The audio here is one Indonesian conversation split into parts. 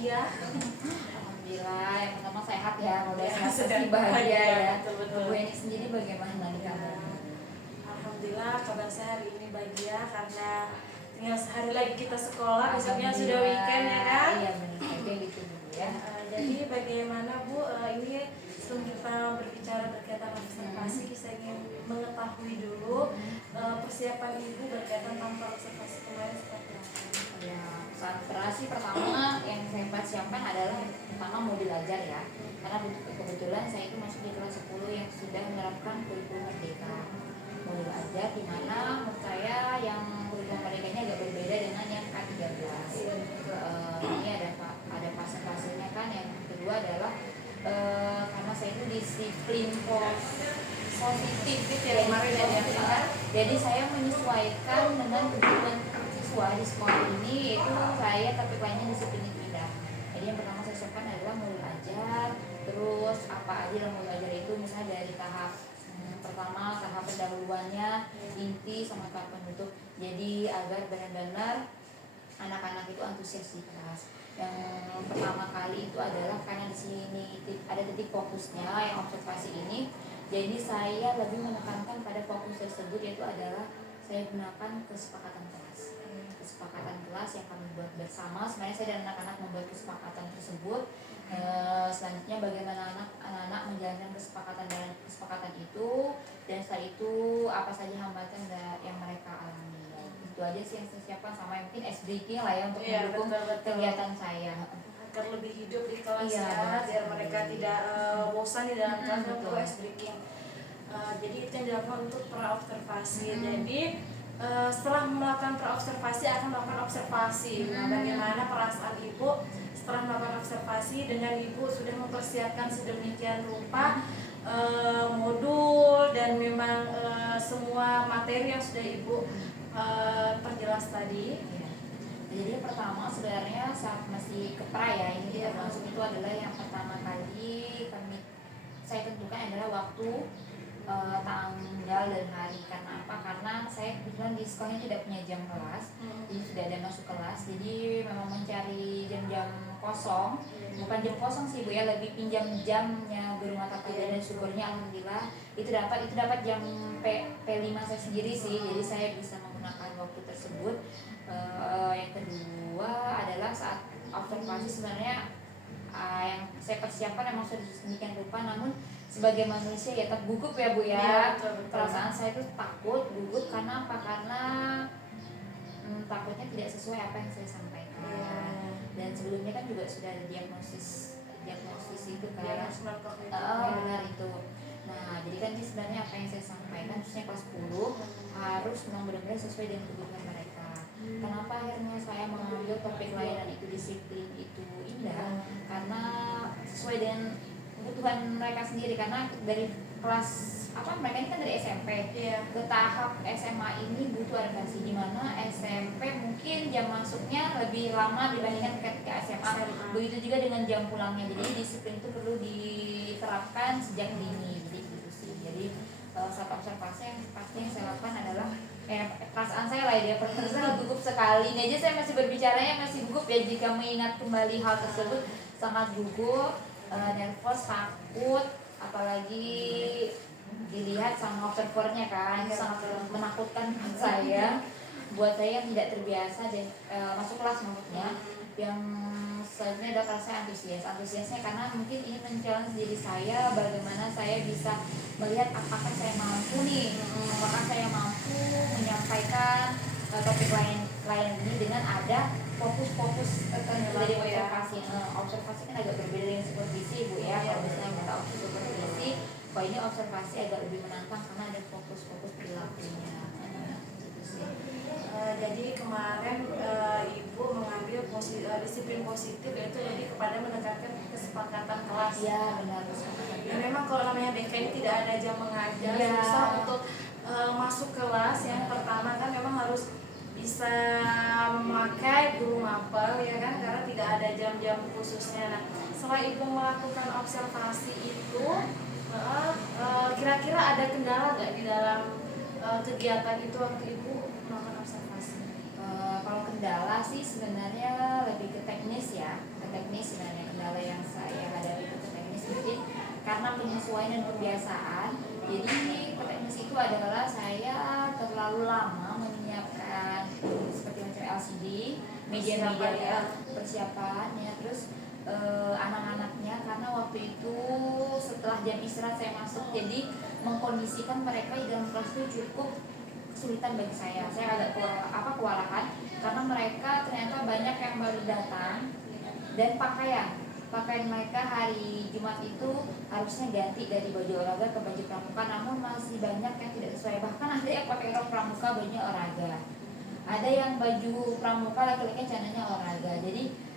bahagia. Alhamdulillah, yang pertama sehat ya, udah Ya, sehat sudah pasti bahagia ya. betul-betul. Bu Eni sendiri bagaimana nih kamu? Alhamdulillah kabar saya hari ini bahagia karena tinggal sehari lagi kita sekolah, besoknya sudah weekend ya kan? Iya benar saja gitu Bu ya. Jadi bagaimana Bu, ini sebelum kita berbicara berkaitan observasi, saya ingin mengetahui dulu persiapan Ibu berkaitan tanpa observasi kemarin seperti apa? Ya, saat operasi pertama yang saya persiapkan adalah pertama mau belajar ya. Karena kebetulan saya itu masuk di kelas 10 yang sudah menerapkan kurikulum merdeka. Mau belajar di mana menurut saya yang kurikulum merdekanya agak berbeda dengan yang K13. Ini ada fase-fasenya kan. Yang kedua adalah karena saya itu disiplin positif gitu ya kemarin ya. Jadi saya menyesuaikan dengan kebutuhan siswa di sekolah ini, yaitu saya topik lainnya disiplin indah. Jadi yang pertama saya siapkan adalah mau belajar, terus apa aja yang mau belajar itu misalnya dari tahap pertama, tahap pendahuluannya, inti sama tahap penutup. Jadi agar benar-benar anak-anak itu antusias di kelas. Yang pertama kali itu adalah karena di sini ada titik fokusnya yang observasi ini. Jadi saya lebih menekankan pada fokus tersebut, yaitu adalah saya gunakan kesepakatan kelas. Kesepakatan kelas yang kami buat bersama. Sebenarnya saya dan anak-anak membuat kesepakatan tersebut. Selanjutnya bagaimana anak-anak menjalankan kesepakatan itu, dan setelah itu apa saja hambatan yang mereka alami. Itu aja sih yang saya siapkan, sama mungkin ice breaking lah ya untuk mendukung kegiatan saya agar lebih hidup di kelas ya, biar mereka tidak bosan di dalam kelas untuk ice breaking. Jadi itu yang dilakukan untuk pra-observasi. Jadi setelah melakukan pra-observasi akan melakukan observasi. Nah, bagaimana perasaan Ibu setelah melakukan observasi dengan Ibu sudah mempersiapkan sedemikian rupa modul dan memang semua materi yang sudah Ibu perjelas tadi. Jadi pertama sebenarnya saat masih kepra ya, ini kita masuk itu adalah yang pertama kali saya tentukan adalah waktu, tanggal dan hari. Karena apa? Karena saya kebetulan di sekolahnya tidak punya jam kelas, jadi sudah ada masuk kelas. Jadi memang mencari jam-jam kosong, bukan jam kosong sih Bu ya, lebih pinjam jamnya guru mata pelajaran, dan syukurnya alhamdulillah itu dapat jam P5 saya sendiri sih. Jadi saya bisa menggunakan waktu tersebut. Yang kedua adalah saat observasi sebenarnya yang saya persiapkan memang sudah sedemikian rupa, namun sebagai manusia ya tetap gugup ya Bu ya. Perasaan saya itu takut, gugup karena apa? Karena takutnya tidak sesuai apa yang saya sampaikan. Dan sebelumnya kan juga sudah ada diagnosis itu kan. Benar itu. Nah, jadi kan ini sebenarnya apa yang saya sampaikan khususnya kelas 10 harus memang benar-benar sesuai dengan kebutuhan mereka. Kenapa akhirnya saya mengambil topik layanan itu disiplin itu indah? Karena sesuai dengan kebutuhan mereka sendiri. Karena dari kelas mereka ini kan dari SMP ke tahap SMA ini butuh adaptasi, di mana SMP mungkin jam masuknya lebih lama dibandingkan ketika SMA. Begitu juga dengan jam pulangnya. Jadi disiplin itu perlu diterapkan sejak dini. Jadi gitu sih. Jadi saat observasi yang pasti yang saya lakukan adalah perasaan saya lah ya, perasaan saya gugup sekali. Ini aja saya masih berbicaranya masih gugup ya, jika mengingat kembali hal tersebut sangat gugup, nervous, takut, apalagi dilihat sama observernya kan, itu sangat menakutkan buat saya yang tidak terbiasa dan masuk kelas maksudnya. Yang selanjutnya adalah rasa antusiasnya karena mungkin ini men-challenge diri saya, bagaimana saya bisa melihat apakah saya mampu menyampaikan topik lain ini dengan ada fokus dari observasi kan agak berbeda dengan supervisi Bu ya. Kalau misalnya kita supervisi, kalau ini observasi agak lebih menantang karena ada fokus perilakunya. Jadi kemarin Ibu mengambil disiplin positif, yaitu lebih kepada menekankan kesepakatan kelas. Ya benar. Dan memang kalau namanya DK ini tidak ada jam mengajar, susah untuk masuk kelas. Yang pertama kan memang harus bisa memakai guru mapel ya kan, karena tidak ada jam-jam khususnya. Nah, setelah Ibu melakukan observasi itu, kira-kira ada kendala nggak di dalam kegiatan itu waktu Ibu melakukan observasi? Kalau kendala sih sebenarnya lebih ke teknis penyesuaian dan pembiasaan. Jadi teknis itu adalah saya terlalu lama menyiapkan seperti macam LCD, media-media persiapannya, terus anak-anaknya, karena waktu itu setelah jam istirahat saya masuk, jadi mengkondisikan mereka di dalam kelas itu cukup kesulitan bagi saya agak kewalahan karena mereka ternyata banyak yang baru datang, dan pakaian mereka hari Jumat itu harusnya ganti dari baju olahraga ke baju pramuka, namun masih banyak yang tidak sesuai. Bahkan ada yang pakai rok pramuka bajunya olahraga, ada yang baju pramuka laki-laki celananya olahraga. Jadi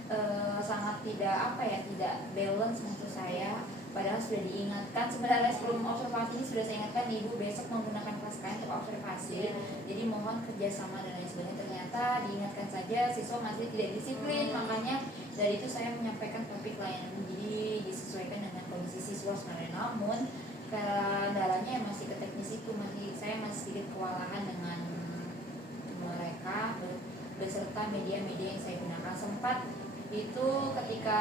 sangat tidak balance menurut saya. Padahal sudah diingatkan sebenarnya sebelum observasi ini sudah saya ingatkan ibu besok menggunakan kelas kain untuk observasi. Jadi mohon kerjasama dan lain sebagainya. Ternyata diingatkan saja siswa masih tidak disiplin. Makanya dari itu saya menyampaikan topik layanan jadi disesuaikan dengan kondisi siswa sebenarnya. Namun kendalanya masih ke teknis itu, saya masih sedikit kewalahan dengan mereka beserta media-media yang saya gunakan. Sempat itu ketika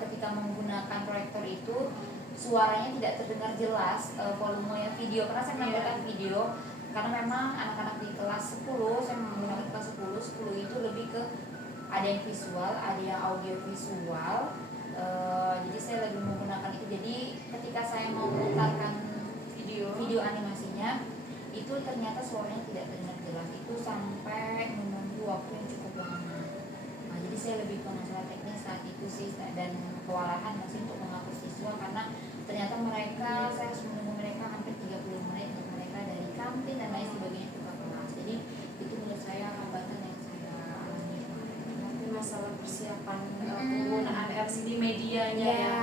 ketika menggunakan proyektor itu suaranya tidak terdengar jelas, volumenya video, karena saya menampilkan video karena memang anak-anak di kelas 10, saya menggunakan kelas 10 itu lebih ke ada yang visual, ada yang audio visual, jadi saya lebih menggunakan itu. Jadi ketika saya mau memutarkan video animasinya itu ternyata suaranya tidak terdengar jelas, itu sampai menunggu waktu yang cukup lama. Jadi saya lebih ke masalah teknis saat itu sih, dan kewalahan masih untuk mengatur siswa karena ternyata saya harus menunggu mereka hampir 30 menit untuk mereka dari kantin dan lain sebagainya ke kelas. Jadi itu menurut saya hambatan yang saya alami. Nanti masalah persiapan penggunaan LCD medianya ya.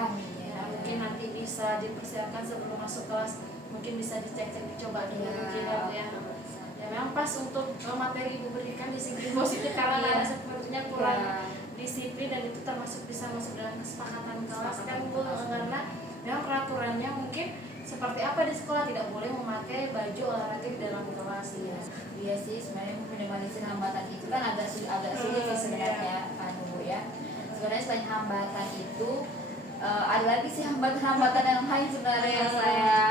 Mungkin nanti bisa dipersiapkan sebelum masuk kelas, mungkin bisa dicek-cek, dicoba dulu mungkin ya. Memang pas untuk materi ibu berikan disiplin positif karena anak sepertinya kurang disiplin, dan itu termasuk bisa masuk dalam kesepakatan kelas kan Bu, karena memang peraturannya mungkin seperti apa di sekolah, tidak boleh memakai baju olahraga di dalam kelas. Iya sih, sebenarnya meminimalisir hambatan itu kan agak sulit sih sebenarnya Bu ya. Sebenarnya selain hambatan itu ada lagi sih hambatan yang lain sebenarnya yang saya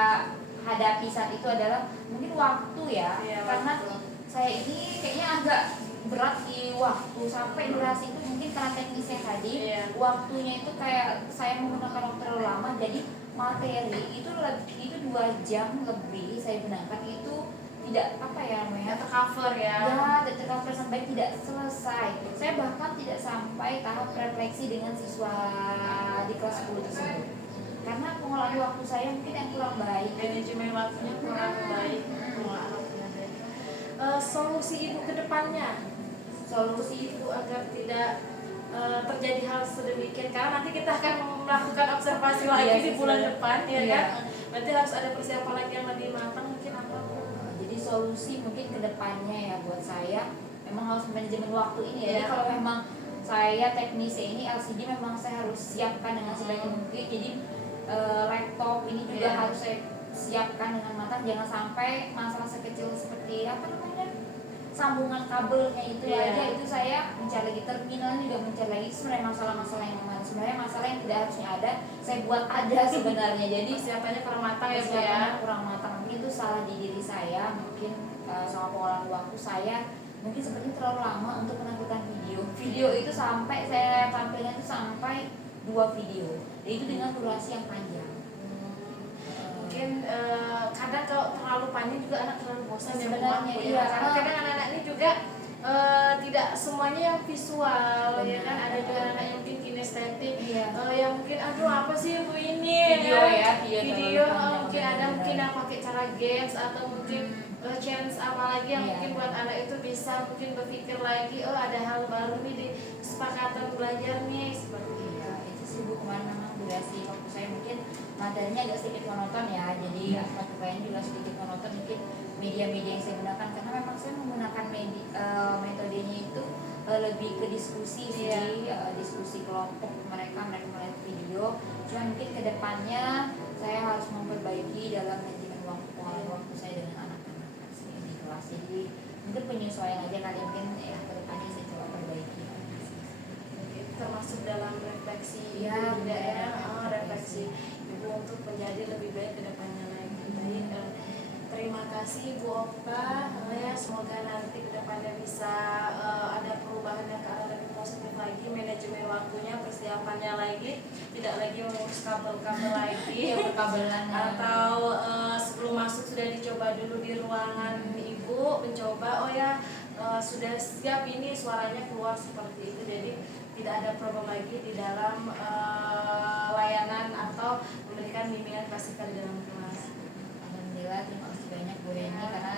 hadapi saat itu adalah mungkin waktu ya, karena saya ini kayaknya agak berat di waktu sampai durasi itu, mungkin karena teknisnya tadi waktunya itu kayak saya menggunakan waktu terlalu lama, jadi materi itu 2 jam lebih saya gunakan itu tidak tercover tidak tercover sampai tidak selesai. Saya bahkan tidak sampai tahap refleksi dengan siswa di kelas 10 tersebut karena pengelolaan waktu saya mungkin yang kurang baik, manajemen waktunya kurang baik. Solusi ibu ke depannya, solusi ibu agar tidak terjadi hal sedemikian, karena nanti kita akan melakukan observasi lagi di bulan depan kan, berarti harus ada persiapan lagi yang lebih matang, mungkin apa Bu? Jadi solusi mungkin ke depannya ya buat saya memang harus manajemen waktu ini ya. Jadi kalau memang saya teknisnya ini LCD memang saya harus siapkan dengan sebaik mungkin. Jadi laptop ini juga harus saya siapkan dengan matang, jangan sampai masalah sekecil seperti sambungan kabelnya itu aja itu saya mencari lagi, terminal juga mencari lagi. Sebenarnya masalah-masalah yang mana? Sebenarnya masalah yang tidak harusnya ada saya buat ada sebenarnya. Jadi persiapannya kurang matang kurang matang. Mungkin itu salah di diri saya, mungkin sama pengolahan waktu saya mungkin sepertinya terlalu lama untuk menampilkan video itu sampai saya tampilkan itu sampai 2 video, itu dengan durasi yang panjang. Mungkin kadang kalau terlalu panjang juga anak terlalu bosan sebenarnya karena kadang anak-anak ini juga tidak semuanya yang visual ya kan, ada juga anak yang mungkin kinestetik yang mungkin apa sih Bu ini video mungkin ada mungkin yang pakai cara games atau mungkin chance apa lagi yang mungkin buat anak itu bisa mungkin berpikir lagi, ada hal baru nih di kesepakatan belajar nih, seperti itu sih Bu. Kemarin memang durasi waktu saya mungkin materinya agak sedikit monoton ya, jadi mata pelajaran juga sedikit monoton, mungkin media-media yang saya gunakan karena memang saya menggunakan metodenya itu lebih ke diskusi sih, diskusi kelompok mereka melihat video. Cuma mungkin kedepannya saya harus memperbaiki dalam manajemen waktu saya dengan anak-anak di kelas. Jadi mungkin penyesuaian aja kali, mungkin kedepannya saya coba perbaiki. Termasuk dalam refleksi refleksi Ya, Ibu juga ya, benar. refleksi Ibu untuk menjadi lebih baik ke depannya lagi. Baik, terima kasih Bu Okta, ya semoga nanti ke depannya bisa ada perubahan yang ke arah lebih positif lagi, manajemen waktunya, persiapannya lagi, tidak lagi mengurus kabel-kabel lagi. Iya, perkabelan. Atau sebelum masuk sudah dicoba dulu di ruangan Ibu, mencoba oh ya sudah siap ini suaranya keluar seperti itu, jadi tidak ada problem lagi di dalam layanan atau memberikan bimbingan klasik di dalam kelas. Alhamdulillah, terima kasih banyak Bu Heni karena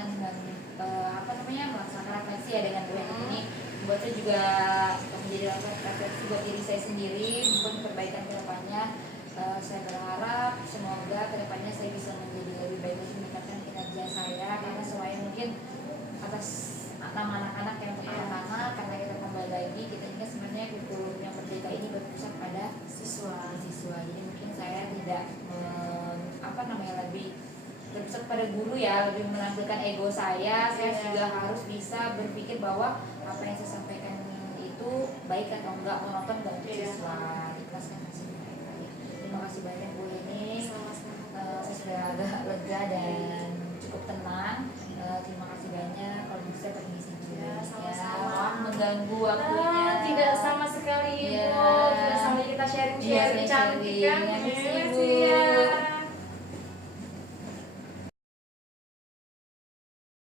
dengan melaksanakan refleksi ya dengan Bu Heni ini buat saya juga menjadi refleksi buat diri saya sendiri maupun perbaikan kedepannya. Saya berharap semoga kedepannya saya bisa menjadi lebih baik lagi meningkatkan kinerja saya karena selain mungkin atas nama anak-anak yang pertama karena kita kembali lagi kita ingat sebenarnya kurikulum yang merdeka ini berpusat pada siswa. Jadi mungkin saya tidak lebih berpusat pada guru ya, lebih menampilkan ego saya juga harus bisa berpikir bahwa apa yang saya sampaikan itu baik atau enggak, menonton dan siswa ikhlaskan hasil mereka. Terima kasih banyak Bu Heni. Saya sudah agak lega dan cukup tenang. Terima kasih banyak. Kalau bisa permisi dulu ya. Maaf mengganggu waktunya. Tidak sama sekali Ibu. Tidak sampai kita sharing cantik kan.